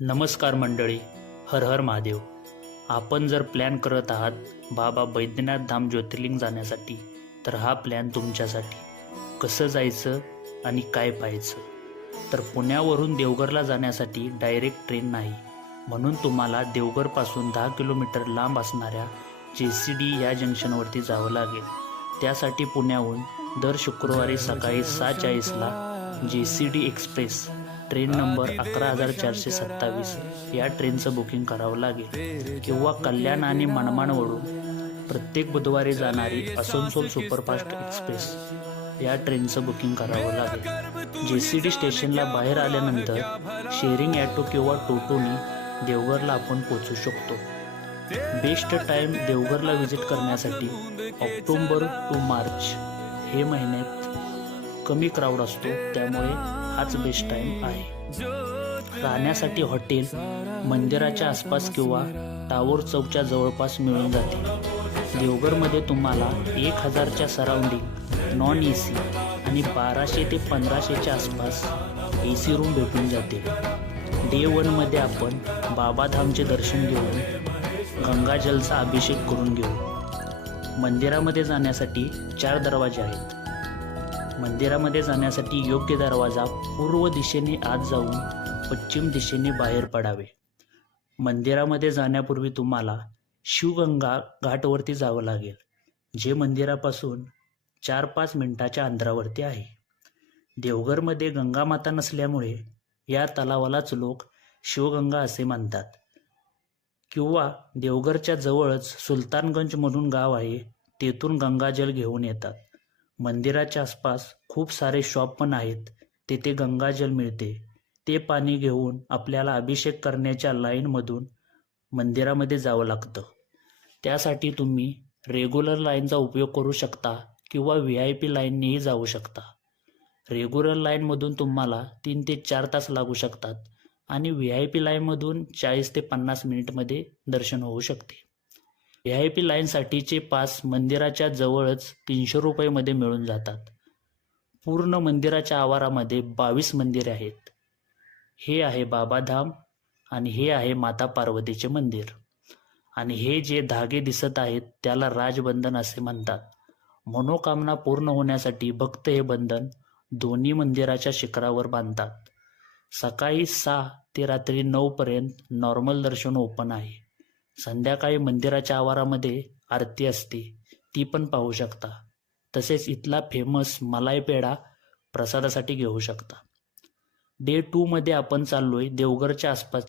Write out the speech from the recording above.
नमस्कार मंडळी, हर हर महादेव. आपण जर प्लॅन करत आहात बाबा बैद्यनाथ धाम ज्योतिर्लिंग जाण्यासाठी, तर हा प्लॅन तुमच्यासाठी. कसं जायचं आणि काय पाहायचं, तर पुण्यावरून देवघरला जाण्यासाठी डायरेक्ट ट्रेन नाही, म्हणून तुम्हाला देवघरपासून 10 किलोमीटर लांब असणाऱ्या JCD या जंक्शनवरती जावं लागेल. त्यासाठी पुण्याहून दर शुक्रवारी सकाळी 6:40ला JCD एक्सप्रेस ट्रेन नंबर 11,427 या ट्रेनचं बुकिंग करावं लागेल, किंवा कल्याण आणि मनमाडवरून प्रत्येक बुधवारी जाणारी आसनसोल सुपरफास्ट एक्सप्रेस या ट्रेनचं बुकिंग करावं लागेल. JCD स्टेशनला बाहेर आल्यानंतर शेअरिंग ॲटो किंवा टोटोनी देवघरला आपण पोचू शकतो. बेस्ट टाईम देवघरला व्हिजिट करण्यासाठी ऑक्टोबर टू मार्च हे महिन्यात कमी क्राऊड असतो, त्यामुळे हाच बेस्ट टाईम आहे. राहण्यासाठी हॉटेल मंदिराच्या आसपास किंवा टावर चौकच्या जवळपास मिळून जाते. देवघरमध्ये तुम्हाला 1,000च्या सराउंडिंग नॉन AC आणि 1200 ते 1500च्या आसपास AC रूम भेटून जाते. डे 1मध्ये आपण बाबाधामचे दर्शन घेऊन गंगाजलचा अभिषेक करून घेऊ. मंदिरामध्ये जाण्यासाठी 4 दरवाजे आहेत. मंदिरामध्ये जाण्यासाठी योग्य दरवाजा पूर्व दिशेने आत जाऊन पश्चिम दिशेने बाहेर पडावे. मंदिरामध्ये जाण्यापूर्वी तुम्हाला शिवगंगा घाटवरती जावं लागेल, जे मंदिरापासून 4-5 मिनिटाच्या अंतरावरती आहे. देवघरमध्ये गंगामाता नसल्यामुळे या तलावालाच लोक शिवगंगा असे म्हणतात. किंवा देवघरच्या जवळच सुलतानगंज म्हणून गाव आहे, तेथून गंगाजल घेऊन येतात. मंदिराच्या आसपास खूप सारे शॉप पण आहेत, तेथे गंगाजल मिळते. ते पाणी घेऊन आपल्याला अभिषेक करण्याच्या लाईनमधून मंदिरामध्ये जावं लागतं. त्यासाठी तुम्ही रेग्युलर लाईनचा उपयोग करू शकता किंवा VIP लाईननेही जाऊ शकता. रेग्युलर लाईनमधून तुम्हाला 3 ते 4 तास लागू शकतात आणि VIP लाईनमधून 40 ते 50 मिनिटमध्ये दर्शन होऊ शकते. VIP लाईनसाठीचे पास मंदिराच्या जवळच 300 रुपयेमध्ये मिळून जातात. पूर्ण मंदिराच्या आवारामध्ये 22 मंदिरे आहेत. हे आहे बाबाधाम आणि हे आहे माता पार्वतीचे मंदिर. आणि हे जे धागे दिसत आहेत त्याला राजबंधन असे म्हणतात. मनोकामना पूर्ण होण्यासाठी भक्त हे बंधन दोन्ही मंदिराच्या शिखरावर बांधतात. सकाळी 6 ते रात्री 9 पर्यंत नॉर्मल दर्शन ओपन आहे. संध्याकाळी मंदिराच्या आवारामध्ये आरती असते, ती पण पाहू शकता. तसेच इथला फेमस मलाई पेढा प्रसादासाठी घेऊ शकता. डे 2मध्ये आपण चाललोय देवघरच्या आसपास